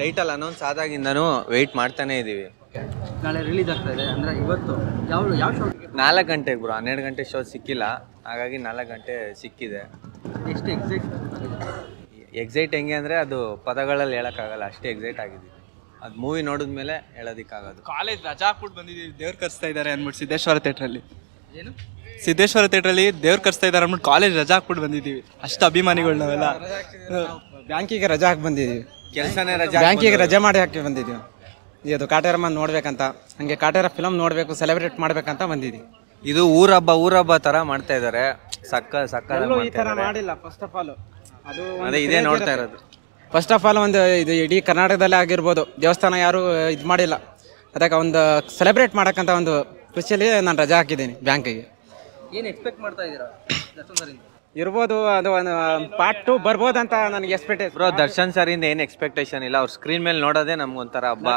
Title announce ಆದಾಗಿಂದನೂ weight ಮಾಡ್ತಾನೆ ಇದೀವಿ. ನಾಳೆ ರಿಲೀಸ್ ಆಗ್ತಾ ಇದೆ ಅಂದ್ರೆ ಇವತ್ತು ಯಾವ ಶೋ? 4 ಗಂಟೆಗೆ ಬ್ರೋ, 12 ಗಂಟೆ ಶೋ ಸಿಕ್ಕಿಲ್ಲ, ಹಾಗಾಗಿ 4 ಗಂಟೆ ಸಿಕ್ಕಿದೆ. ಎಷ್ಟು ಎಕ್ಸೈಟ್ ಹೆಂಗೆ ಅಂದರೆ ಅದು ಪದಗಳಲ್ಲಿ ಹೇಳೋಕ್ಕಾಗಲ್ಲ, ಅಷ್ಟೇ ಎಕ್ಸೈಟ್ ಆಗಿದ್ದೀವಿ. ಅದು ಮೂವಿ ನೋಡಿದ್ಮೇಲೆ ಹೇಳೋದಕ್ಕಾಗೋದು. ಕಾಲೇಜ್ ರಜಾ ಹಾಕ್ಬಿಟ್ಟು ಬಂದಿದ್ದೀವಿ, ದೇವ್ರು ಕರೆಸ್ತಾ ಇದ್ದಾರೆ ಅಂದ್ಬಿಟ್ಟು ಸಿದ್ದೇಶ್ವರ ಥಿಯೇಟ್ರಲ್ಲಿ. ಏನು ಸಿದ್ದೇಶ್ವರ ಥಿಯೇಟ್ರಲ್ಲಿ ದೇವ್ರು ಕರೆಸ್ತಾ ಇದ್ದಾರೆ ಅಂದ್ಬಿಟ್ಟು ಕಾಲೇಜ್ ರಜಾ ಹಾಕ್ಬಿಟ್ಟು ಬಂದಿದ್ದೀವಿ. ಅಷ್ಟು ಅಭಿಮಾನಿಗಳು ನಾವೆಲ್ಲ. ಬ್ಯಾಂಕಿಗೆ ರಜಾ ಹಾಕಿ ಬಂದಿದ್ದೀವಿ, ಕೆಲಸನೇ ರಜಾ, ಬ್ಯಾಂಕಿಗೆ ರಜೆ ಮಾಡಿ ಹಾಕಿ ಬಂದಿದ್ದೀವಿ. ಇದು ಕಾಟೇರಮ್ಮ ನೋಡ್ಬೇಕಂತ, ಹಂಗೆ ಕಾಟೇರ ಫಿಲಮ್ ನೋಡಬೇಕು, ಸೆಲೆಬ್ರೇಟ್ ಮಾಡ್ಬೇಕಂತ ಬಂದಿದ್ದೀವಿ. ಇದು ಊರಬ್ಬ ಥರ ಮಾಡ್ತಾ ಇದ್ದಾರೆ. ಸಕ್ಕ ಈ ಥರ ಮಾಡಿಲ್ಲ. ಫಸ್ಟ್ ಆಫ್ ಆಲ್ ಅದು ಅದೇ ಇದೇ ನೋಡ್ತಾ ಇರೋದು. ಫಸ್ಟ್ ಆಫ್ ಆಲ್ ಒಂದು ಇದು ಇಡೀ ಕರ್ನಾಟಕದಲ್ಲೇ ಆಗಿರ್ಬೋದು, ದೇವಸ್ಥಾನ ಯಾರು ಇದು ಮಾಡಿಲ್ಲ. ಅದಕ್ಕೆ ಒಂದು ಸೆಲೆಬ್ರೇಟ್ ಮಾಡೋಕ್ಕಂತ ಒಂದು ಖುಷಿಯಲ್ಲಿ ನಾನು ರಜಾ ಹಾಕಿದ್ದೀನಿ ಬ್ಯಾಂಕಿಗೆ. ಏನು ಎಕ್ಸ್ಪೆಕ್ಟ್ ಮಾಡ್ತಾ ಇದ್ದೀರಾ ದರ್ಶನ್ ಸರ್? ಇರ್ಬೋದು, ಅದು ಒಂದು ಪಾರ್ಟ್ 2 ಬರ್ಬೋದಂತ ನನಗೆ ಎಕ್ಸ್ಪೆಕ್ಟೇಷನ್. ಬ್ರೋ, ದರ್ಶನ್ ಸರ್ ಇಂದ ಏನು ಎಕ್ಸ್ಪೆಕ್ಟೇಷನ್ ಇಲ್ಲ. ಅವ್ರ ಸ್ಕ್ರೀನ್ ಮೇಲೆ ನೋಡೋದೇ ನಮ್ಗೊಂಥರ ಹಬ್ಬ.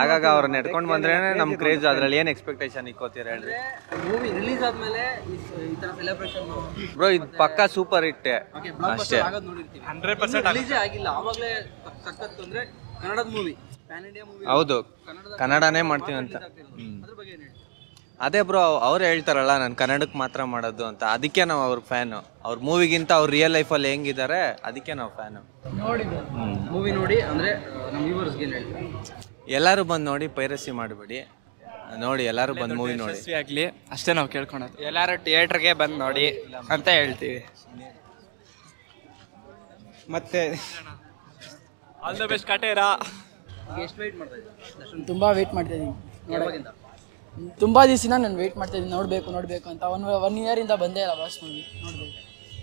ಆಗಾಗ ಅವ್ರು ನಡ್ಕೊಂಡು ಬಂದ್ರೇನೆ ನಮ್ ಕ್ರೇಜ್. ಅದ್ರಲ್ಲಿ ಏನು ಎಕ್ಸ್ಪೆಕ್ಟೇಷನ್ ಇಕ್ಕೋತೀರ ಹೇಳ್ರಿ? ಮೂವಿ ರಿಲೀಸ್ ಆದ್ಮೇಲೆ ಈ ತರ ಸೆಲೆಬ್ರೇಷನ್ ಬ್ರೋ, ಇದು ಪಕ್ಕಾ ಸೂಪರ್ ಹಿಟ್ ಅಷ್ಟೇ. 100% ರಿಲೀಸ್ ಆಗಿಲ್ಲ ಆವಾಗಲೇ ಸಖತ್ ಅಂದ್ರೆ ಕನ್ನಡದ ಮೂವಿ, ಪ್ಯಾನ್ ಇಂಡಿಯಾ ಮೂವಿ. ಹೌದು, ಕನ್ನಡನೇ ಮಾಡ್ತೀವಿ ಅಂತ. ಅದ್ರ ಬಗ್ಗೆ ಏನು ಹೇಳಿ? ಅದೇ ಬ್ರೋ, ಅವ್ರು ಹೇಳ್ತಾರಲ್ಲ ನಾನು ಕನ್ನಡಕ್ಕೆ ಮಾತ್ರ ಮಾಡೋದು ಅಂತ, ಅದಕ್ಕೆ ನಾವು ಅವ್ರ ಫ್ಯಾನು. ಅವ್ರ ಮೂವಿಗಿಂತ ಅವ್ರು ರಿಯಲ್ ಲೈಫಲ್ಲಿ ಹೆಂಗಿದ್ದಾರೆ ಅದಕ್ಕೆ ನಾವು ಫ್ಯಾನು. ಮೂವಿ ನೋಡಿ ಅಂದ್ರೆ ನಮ್ಮ ವ್ಯೂವರ್ಸ್ಗೆ ಏನು ಹೇಳ್ತೀವಿ? ಎಲ್ಲರೂ ಬಂದು ನೋಡಿ, ಪೈರಸಿ ಮಾಡಬೇಡಿ, ನೋಡಿ ಎಲ್ಲರೂ ಬಂದು ಮೂವಿ ನೋಡಿ ಆಗಲಿ ಅಷ್ಟೇ ನಾವು ಕೇಳ್ಕೊಳೋದು. ಎಲ್ಲರೂ ಥಿಯೇಟ್ರಿಗೆ ಬಂದು ನೋಡಿ ಅಂತ ಹೇಳ್ತೀವಿ. ಮತ್ತೆ ಆಲ್ ದ ಬೆಸ್ಟ್ ಕಾಟೇರ. ಎಷ್ಟು ವೆಯ್ಟ್ ಮಾಡ್ತಾ ಇದ್ದೀವಿ? ತುಂಬ ವೆಯ್ಟ್ ಮಾಡ್ತಾ ಇದ್ದೀನಿ. ಯಾವಾಗಿಂದ? ತುಂಬ ದಿವಸದಿಂದ ನಾನು ವೆಯ್ಟ್ ಮಾಡ್ತಾ ಇದ್ದೀನಿ, ನೋಡಬೇಕು ಅಂತ. ಒನ್ ಇಯರಿಂದ ಬಂದೇ ಇಲ್ಲ ಬಾಸ್ ಮೂವಿ ನೋಡಬೇಕು.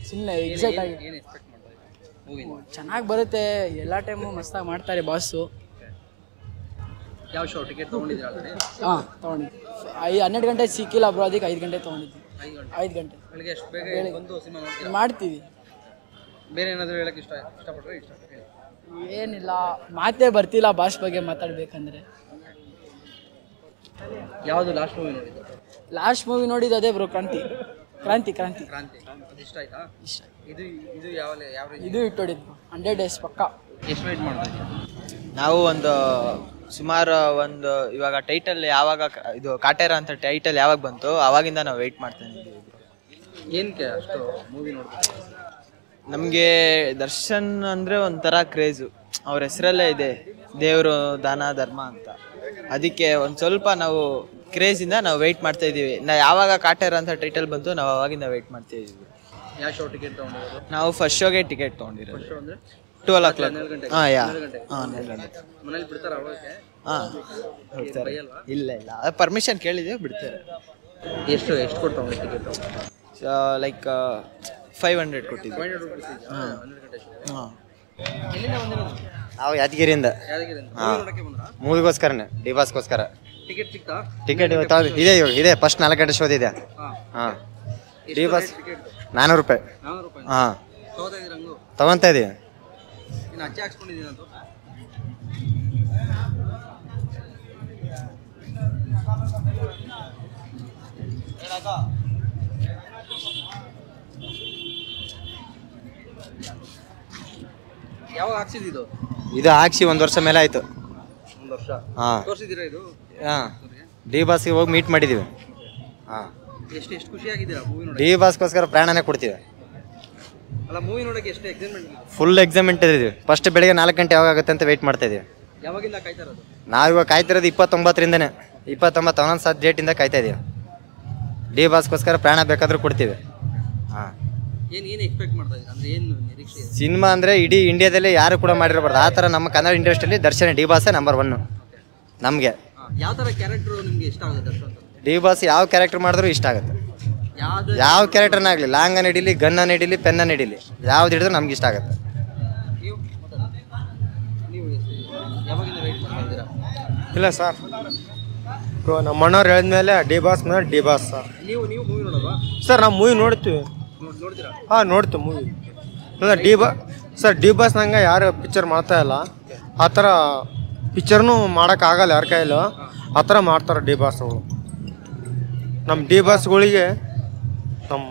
ಸುಮ್ಮನೆ ಎಕ್ಸೈಟ್ ಆಗಿ. ಏನು ಎಕ್ಸ್ಪೆಕ್ಟ್ ಮಾಡ್ತಾ ಇದ್ದೀವಿ ಮೂವಿ? ಚೆನ್ನಾಗಿ ಬರುತ್ತೆ, ಎಲ್ಲ ಟೈಮು ಮಸ್ತಾಗಿ ಮಾಡ್ತಾರೆ ಬಾಸು. ಯಾವ ಶೋ ಟಿಕೆಟ್ ತೊಗೊಂಡಿದ್ದೀರಾ ಆಲ್ರೆಡಿ? ಹಾಂ ತೊಗೊಂಡಿದ್ದೆ. 12 ಗಂಟೆ ಸಿಕ್ಕಿಲ್ಲ ಬ್ರೋ, ಅದಕ್ಕೆ 5 ಗಂಟೆ ತೊಗೊಂಡಿದ್ದೆ. 5 ಗಂಟೆ ಬೆಳಿಗ್ಗೆ ಎಷ್ಟು ಬೇಗ ಬಂದು ಸಿನಿಮಾ ನೋಡ್ತೀರಾ? ಮಾಡ್ತೀವಿ. ಬೇರೆ ಏನಾದರೂ ಹೇಳಕ್ಕೆ ಇಷ್ಟಪಟ್ಟರೆ ಏನಿಲ್ಲ, ಮಾತೇ ಬರ್ತಿಲ್ಲ ಬಾಸ್ ಬಗ್ಗೆ ಮಾತಾಡಬೇಕಂದ್ರೆ. ಯಾವುದು ಲಾಸ್ಟ್ ಮೂವಿ ನೋಡಿದ್ದು? ಲಾಸ್ಟ್ ಮೂವಿ ನೋಡಿದ್ದು ಅದೇ ಬ್ರೋ, ಕ್ರಾಂತಿ. ಅದು ಇಷ್ಟ ಆಯ್ತಾ? ಇಷ್ಟ. ಇದು ಯಾವ ಇದು ಇಟ್ಟೋಡಿದ್ದು 100 ಡೇಸ್ ಪಕ್ಕ. ಎಷ್ಟು ವೆಯ್ಟ್ ಮಾಡ್ತಾ ಇದ್ದೀರಾ? ನಾವು ಸುಮಾರು ಇವಾಗ ಟೈಟಲ್ ಯಾವಾಗ ಇದು ಕಾಟೇರ ಅಂತ ಟೈಟಲ್ ಯಾವಾಗ ಬಂತು ಆವಾಗಿಂದ ನಾವು ವೆಯ್ಟ್ ಮಾಡ್ತಾ ಇದ್ದೀವಿ. ಏನಕ್ಕೆ ಅಷ್ಟು ಮೂವಿ ನೋಡ್ತೀವಿ? ನಮಗೆ ದರ್ಶನ್ ಅಂದರೆ ಒಂಥರ ಕ್ರೇಜು. ಅವ್ರ ಹೆಸರಲ್ಲೇ ಇದೆ ದೇವರು ದಾನ ಧರ್ಮ ಅಂತ. ಅದಕ್ಕೆ ಒಂದು ಸ್ವಲ್ಪ ನಾವು ಕ್ರೇಜಿಂದ ನಾವು ವೆಯ್ಟ್ ಮಾಡ್ತಾ ಇದ್ದೀವಿ. ಯಾವಾಗ ಕಾಟೇರ ಅಂತ ಟೈಟಲ್ ಬಂತು ನಾವು ಅವಾಗಿಂದ ವೆಯ್ಟ್ ಮಾಡ್ತಾ ಇದ್ದೀವಿ. ಯಾವ ಶೋ ಟಿಕೆಟ್ ತೊಗೊಂಡಿರೋದು? ನಾವು ಫಸ್ಟ್ ಶೋಗೆ ಟಿಕೆಟ್ ತೊಗೊಂಡಿರೋದು. ಶೋ ಅಂದರೆ 12 o'clock. ಹಾಂ, ಮನೇಲಿ ಬಿಡ್ತಾರೆ ಅವಾಗೆ? ಹಾಂ, ಹೋಗ್ತಾರೆ. ಇಲ್ಲ ಪರ್ಮಿಷನ್ ಕೇಳಿದ್ದೀವಿ, ಬಿಡ್ತಾರೆ. ಎಷ್ಟು ಕೊಟ್ಟು ತೊಗೊಂಡು ಟಿಕೆಟ್? ಲೈಕ್ 500 ಕೊಟ್ಟಿದ್ವಿ. 500 rupees. 12 ಗಂಟೆ ಶೋ. ಹಾಂ. ಎಲ್ಲಿಂದ ಬಂದಿರೋದು? ನಾವು ಯಾದಗಿರಿಯಿಂದ ನೋಡಕ್ಕೆ ಬಂದ್ರಾ? ಮೂವಿಗೋಸ್ಕರನೇ, ಡಿಬಾಸ್ಗೋಸ್ಕರ. ಟಿಕೆಟ್ ಸಿಕ್ತಾ? ಟಿಕೆಟ್ ಇದೆ ಫಸ್ಟ್ 4 ಗಂಟೆ ಶೋ ಇದೆ. ಹಾಂ, ಡಿಬಾಸ್ 400 ರೂಪಾಯಿ. 400 ರೂಪಾಯಿ. ಹಾಂ, ತಗೋತಾ ಇದ್ದೀರಾ? ಹಂಗು ತಗೊತಾ ಇದೀವಿ. ಇನ್ನು ಅಚ್ಚೆ ಹಾಕ್ಸ್ಕೊಂಡಿದ್ದೀನಿ ಅಂತ. ಯಾವಾಗ ಹಾಕ್ಸಿದ್ದು? ಇದು ಹಾಕ್ಸಿ 1 ವರ್ಷ ಮೇಲೆ ಆಯ್ತು. 1 ವರ್ಷ. ಹಾಂ, ತೋರಿಸಿದ್ದೀರಾ ಇದು? ಹಾಂ, ಡಿಬಾಸ್ಗೆ ಹೋಗಿ ಮೀಟ್ ಮಾಡಿದ್ದೀವಿ. ಹಾಂ, ಎಷ್ಟು ಖುಷಿಯಾಗಿದ್ದೀರಾ ಮೂವಿ ನೋಡಿ? ಡಿಬಾಸ್ಗೋಸ್ಕರ ಪ್ರಾಣನೇ ಕೊಡ್ತೀವಿ. ಅಲ್ಲ, ಮೂವಿ ನೋಡೋಕ್ಕೆ ಎಷ್ಟು ಎಕ್ಸೈಟ್ಮೆಂಟ್? ಫುಲ್ ಎಕ್ಸೈಟ್ಮೆಂಟ್ ಇದ್ದೀವಿ. ಫಸ್ಟ್ ಬೆಳಿಗ್ಗೆ 4 ಗಂಟೆ ಯಾವಾಗ ಆಗುತ್ತೆ ಅಂತ ವೆಯ್ಟ್ ಮಾಡ್ತಾ ಇದೀವಿ. ಯಾವಾಗಿಂದ ಕಾಯ್ತಾ ಇರೋದು? ನಾವಿವಾಗ ಕಾಯ್ತಿರೋದು 29ರಿಂದನೇ. 29 11 7 ಡೇಟಿಂದ ಕಾಯ್ತಾ ಇದೀವಿ. ಡಿಬಾಸ್ಗೋಸ್ಕರ ಪ್ರಾಣ ಬೇಕಾದ್ರೂ ಕೊಡ್ತೀವಿ. ಹಾಂ, ಏನು ಎಕ್ಸ್ಪೆಕ್ಟ್ ಮಾಡ್ತಾ ಇದ್ದೀರಾ? ಅಂದರೆ ಏನು ನಿರೀಕ್ಷೆ? ಸಿನಿಮಾ ಅಂದರೆ ಇಡೀ ಇಂಡಿಯಾದಲ್ಲಿ ಯಾರು ಕೂಡ ಮಾಡಿರಬಾರ್ದು ಆ ಥರ ನಮ್ಮ ಕನ್ನಡ ಇಂಡಸ್ಟ್ರಿಯಲ್ಲಿ ದರ್ಶನ್ ಡಿಬಾಸೇ ನಂಬರ್ 1 ನಮಗೆ. ಯಾವ ಥರ ಕ್ಯಾರೆಕ್ಟರ್ ನಿಮಗೆ ಇಷ್ಟ ಆಗುತ್ತೆ ದರ್ಶನ್? ಡಿಬಾಸ್ ಯಾವ ಕ್ಯಾರೆಕ್ಟರ್ ಮಾಡಿದ್ರೂ ಇಷ್ಟ ಆಗುತ್ತೆ. ಯಾವ ಕ್ಯಾರೆಕ್ಟರ್ನ ಆಗಲಿ, ಲಾಂಗ್ ನಡೀಲಿ, ಗನ್ನ ನಡೀಲಿ, ಪೆನ್ನ ನಡೀಲಿ, ಯಾವ್ದು ಹಿಡಿದ್ರೂ ನಮ್ಗೆ ಇಷ್ಟ ಆಗುತ್ತೆ. ನೀವು ಯಾವಾಗಿಂದ ವೆಯ್ಟ್ ಮಾಡ್ತಾ ಇದ್ದೀರಾ? ಇಲ್ಲ ಸರ್, ನಮ್ಮ ಅಣ್ಣವ್ರು ಹೇಳಿದ್ಮೇಲೆ ಡಿಬಾಸ್ ಮೇಲೆ ಡಿಬಾಸ್ ಸರ್. ನೀವು ಮೂವಿ ನೋಡೋಲ್ವಾ ಸರ್? ನಾವು ಮೂವಿ ನೋಡ್ತೀವಿ. ನೋಡ್ತೀರಾ? ಹಾಂ, ನೋಡ್ತೀವಿ ಮೂವಿ. ಇಲ್ಲ ಡಿಬಾಸ್ ನಂಗೆ ಯಾರು ಪಿಕ್ಚರ್ ಮಾಡ್ತಾ ಇಲ್ಲ. ಆ ಥರ ಪಿಕ್ಚರ್ನೂ ಮಾಡೋಕ್ಕಾಗಲ್ಲ ಯಾರ ಕೈಲೂ. ಆ ಥರ ಮಾಡ್ತಾರೆ ಡಿಬಾಸ್ಗಳು. ನಮ್ಮ ಡಿಬಾಸ್ಗಳಿಗೆ ನಮ್ಮ